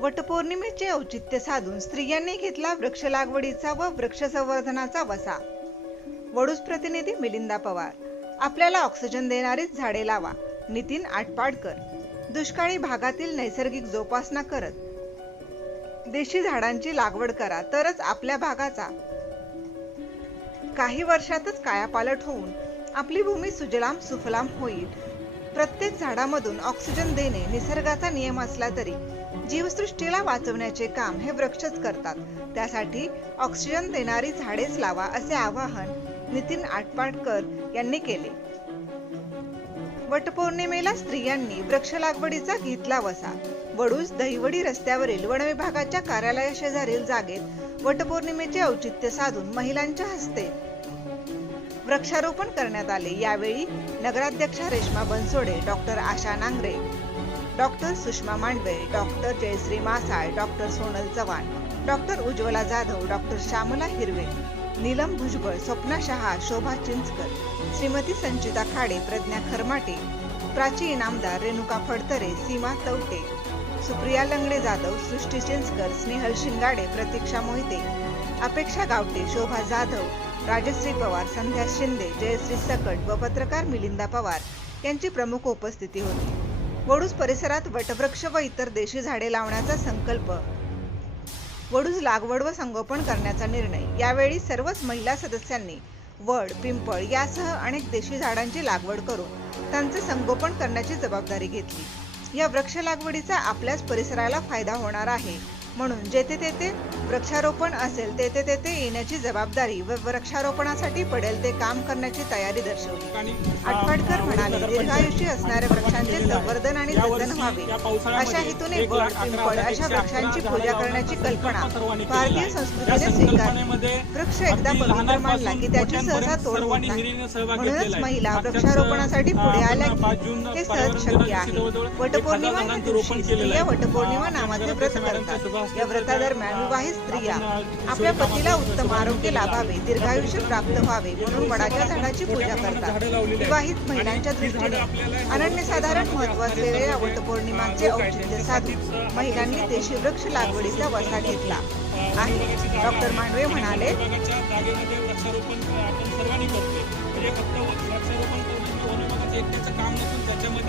वटपौर्णिमेचे औचित्य साधून स्त्रियांनी घेतला वृक्ष लागवडीचा व वृक्ष संवर्धनाचा वसा. वडूस प्रतिनिधी मिलिंदा पवार. आपल्याला ऑक्सिजन देणारीच झाडे लावा नितीन आटपाडकर. दुष्काळी भागातील नैसर्गिक जोपासना करत. देशी झाडांची लागवड करा तरच आपल्या भागाचा. काही वर्षातच कायापालट होऊन आपली भूमी सुजलाम सुफलाम होईल. प्रत्येक झाडामधून ऑक्सिजन देणे निसर्गाचा नियम असला तरी जीवसृष्टीला वाचवण्याचे काम हे वृक्षच करतात. त्यासाठी ऑक्सिजन देणारी झाडेच लावा असे आवाहन नितीन आटपाडकर यांनी केले. वटपौर्णिमेला स्त्रियांनी वृक्ष लागवडीचा घेतला वसा. वडूस दहिवडी रस्त्यावरील वन विभागाच्या कार्यालया शेजारील जागेत वटपौर्णिमेचे औचित्य साधून महिलांच्या हस्ते वृक्षारोपण करण्यात आले. यावेळी नगराध्यक्षा Reshma Bansode doctor Asha Nangare doctor Sushma Mandave doctor Jayashree Masal doctor Sonal Chavan doctor Ujjwala Jadhav doctor Shyamala Hirve Neelam Bhujbal Swapna Shah Shobha Chinchkar Shrimati Sanchita Khade Pragya Kharmate Prachi Inamdar Renuka Phadtare Seema Tavate Supriya Langde Jadhav Srushti Chinchkar Snehal Shingade Pratiksha Mohite Apeksha Gavate Shobha Jadhav Rajshri Pawar संध्या शिंदे जयश्री सकट व पत्रकार Melinda Pawar यांची प्रमुख उपस्थिती होती. वडूज परिसरात वटवृक्ष व इतर देशी झाडे लावण्याचा संकल्प. वडूज लागवड व संगोपन करण्याचा निर्णय. यावेळी सर्वच महिला सदस्यांनी वड पिंपळ यासह अनेक देशी झाडांची लागवड करून त्यांचे संगोपन करण्याची जबाबदारी घेतली. या वृक्ष लागवडीचा आपल्याच परिसराला फायदा होणार आहे. म्हणून जेथे तेथे वृक्षारोपण असेल तेथे तेथे येण्याची जबाबदारी व वृक्षारोपणासाठी पडेल ते काम करण्याची तयारी दर्शवली. आटपाडकर म्हणाले दीर्घायुषी असणाऱ्या वृक्षांचे संवर्धन आणि जतन व्हावे. अशा हेतूने वड पिंपळ अशा वृक्षांची पूजा करण्याची कल्पना भारतीय संस्कृतीने स्वीकारली. वृक्ष एकदा पवित्र मानला की त्याची सहसा तोड होत नाही. म्हणूनच महिला वृक्षारोपणासाठी पुढे आल्या की हे सहज शक्य आहे. वटपौर्णिमा या दिवशी स्त्रिया वटपौर्णिमा नावाचे व्रत करतात. या व्रतादरम्यान विवाहित स्त्रिया आपल्या पतीला उत्तम आरोग्य लाभावे दीर्घायुष्य प्राप्त व्हावे म्हणून वडाच्या झाडाची पूजा करतात. विवाहित महिलांच्या दृष्टीने अनन्यसाधारण महत्त्व असलेल्या या वटपौर्णिमाचे औचित्य साधून महिलांनी देशी वृक्ष लागवडीचा वसा घेतला आहे. डॉक्टर मांडवे म्हणाले वृक्षारोपण आपण सर्वांनी करतो म्हणजे वृक्षारोपण एकट्याचं काम नसून त्याच्यामध्ये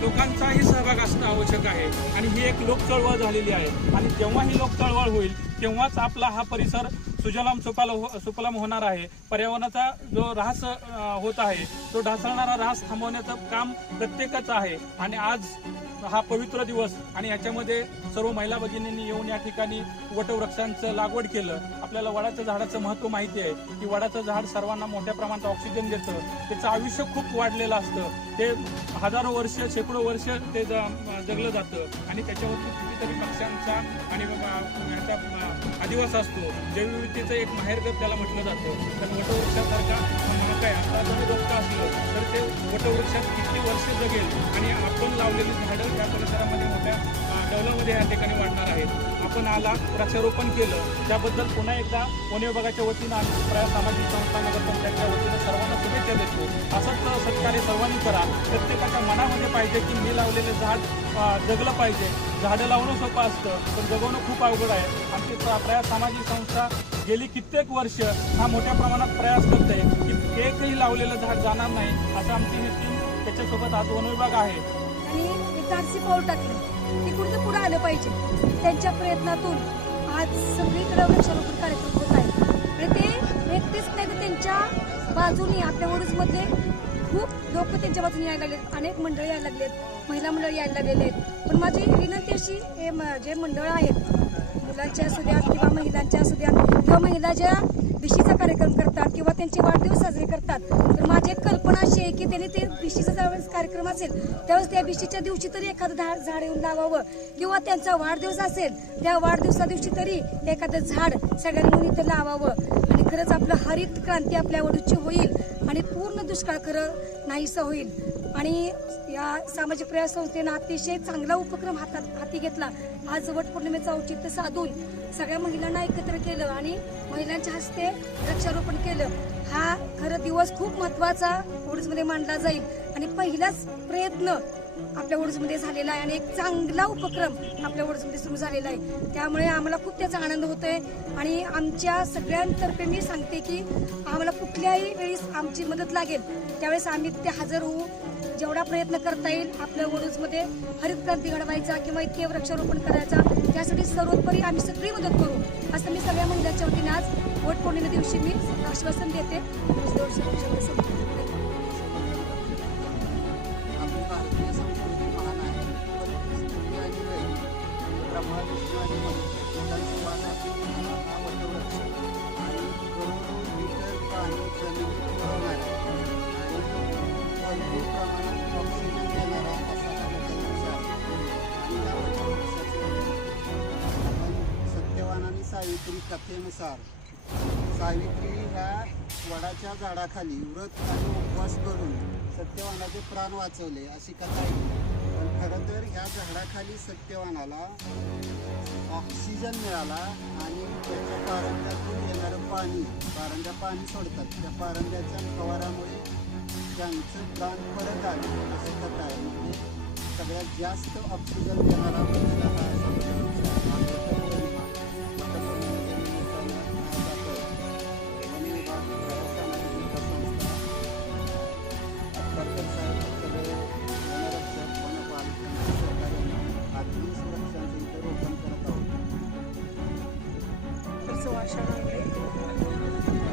लोकांचाही सहभाग असणं आवश्यक आहे. आणि ही एक लोकचळवळ झालेली आहे. आणि जेव्हा ही लोकचळवळ होईल तेव्हाच आपला हा परिसर सुजलाम सुपाल हो- सुफलाम होणार आहे. पर्यावरणाचा जो ऱ्हास होत आहे तो ढासळणारा ऱ्हास थांबवण्याचं काम प्रत्येकाचं आहे. आणि आज हा पवित्र दिवस आणि याच्यामध्ये सर्व महिला भगिनींनी येऊन या ठिकाणी वटवृक्षांचं लागवड केलं. आपल्याला वडाचं झाडाचं महत्त्व माहिती आहे. की वडाचं झाड सर्वांना मोठ्या प्रमाणात ऑक्सिजन देतं. त्याचं आयुष्य खूप वाढलेलं असतं. ते हजारो वर्ष शेकडो वर्ष ते ज- जगलं जातं. आणि त्याच्यावरती कितीतरी पक्ष्यांचा आणि अं, ह्याचा आदिवास असतो. जैवविविधतेचं एक माहेरघर त्याला म्हटलं जातं तर वटवृक्षासारखा काय? आता जर रोपटं असलं तर ते वटवृक्षात किती वर्ष जगेल? आणि आपण लावलेली झाडं या परिसरामध्ये मोठ्या डौलामध्ये या ठिकाणी वाढणार आहेत. आपण आला वृक्षारोपण केलं. त्याबद्दल पुन्हा एकदा वन विभागाच्या वतीनं आणि प्रया सामाजिक संस्था नगर पंचायतच्या वतीनं सर्वांना शुभेच्छा देतो. असंच सत्कार्य सर्वांनी करा. प्रत्येकाच्या मनामध्ये पाहिजे की मी लावलेले झाड जगलं पाहिजे. झाडं लावणं सोपं असतं पण जगवणं खूप अवघड आहे. आमची प्रयास प्रया सामाजिक संस्था गेली कित्येक वर्ष हा मोठ्या प्रमाणात प्रयास करते की एकही लावलेलं झाड जाणार नाही असं आमची ही टीम त्याच्यासोबत आज वन विभाग आहे. आणि एक पाऊल टाकलं. तिकडचं पुढे आलं पाहिजे. त्यांच्या प्रयत्नातून आज सगळीकडे वृक्षारोपण कार्यक्रम होत आहे. आणि ते एकटेच नाही तर त्यांच्या बाजूनी आपल्या वडूजमधले खूप लोक त्यांच्या बाजूने यायला लागलेत. अनेक मंडळी यायला लागलेत. महिला मंडळ यायला लागलेले आहेत पण माझी विनंती अशी हे जे मंडळ आहेत मुलांचे असू द्या किंवा महिलांच्या असू द्या किंवा महिला ज्या बिशीचा कार्यक्रम करतात किंवा त्यांचे वाढदिवस साजरे करतात तर माझी एक कल्पना अशी आहे की त्यांनी ते बिशीचा ज्यावेळेस कार्यक्रम असेल त्यावेळेस त्या बिशीच्या दिवशी तरी एखादं झाड झाड येऊन लावावं. किंवा त्यांचा वाढदिवस असेल त्या वाढदिवसा दिवशी तरी एखादं झाड सगळ्यांनी इथं लावावं. आणि खरंच आपलं हरित क्रांती आपल्या वडूची होईल आणि पूर्ण दुष्काळ खरं नाहीसं होईल. आणि या सामाजिक प्रयास संस्थेनं अतिशय चांगला उपक्रम हातात हाती घेतला. आज वटपौर्णिमेचं औचित्य साधून सगळ्या महिलांना एकत्र केलं आणि महिलांच्या हस्ते वृक्षारोपण केलं. हा खरं दिवस खूप महत्त्वाचा ओडिसमध्ये मांडला जाईल. आणि पहिलाच प्रयत्न आपल्या वडूजमध्ये झालेला आहे आणि एक चांगला उपक्रम आपल्या वडूजमध्ये सुरू झालेला आहे. त्यामुळे आम्हाला खूप त्याचा आनंद होतोय. आणि आमच्या सगळ्यांतर्फे मी सांगते की आम्हाला कुठल्याही वेळेस आमची मदत लागेल त्यावेळेस आम्ही ते हजर होऊ. जेवढा प्रयत्न करता येईल आपल्या ओडूजमध्ये हरित क्रांती घडवायचा किंवा इतके वृक्षारोपण करायचा त्यासाठी सर्वोपरी आम्ही सगळी मदत करू असं मी सगळ्या मंडळाच्या वतीने आज वोट पौर्णिमे दिवशी मी आश्वासन देते. कथेनुसार सावित्री ह्या वडाच्या झाडाखाली व्रत आणि उपवास करून सत्यवानाचे प्राण वाचवले अशी कथा आहे. पण खरं तर ह्या झाडाखाली सत्यवानाला ऑक्सिजन मिळाला आणि त्याच्या पारंब्यातून येणारं पाणी पारंब्या पाणी सोडतात. त्या पारंब्याच्या फवारामुळे त्यांचं प्राण परत आले अशी कथा आहे. म्हणजे सगळ्यात जास्त ऑक्सिजन देणारा आशा वाशाळांकडे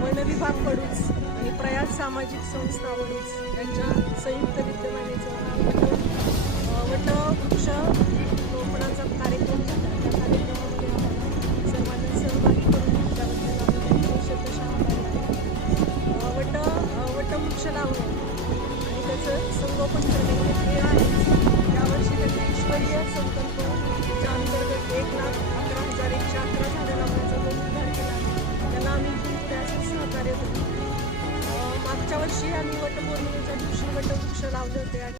वन विभाग आणि प्रयाग सामाजिक संस्था वडूज यांच्या संयुक्त विद्यमानेचं वट वृक्ष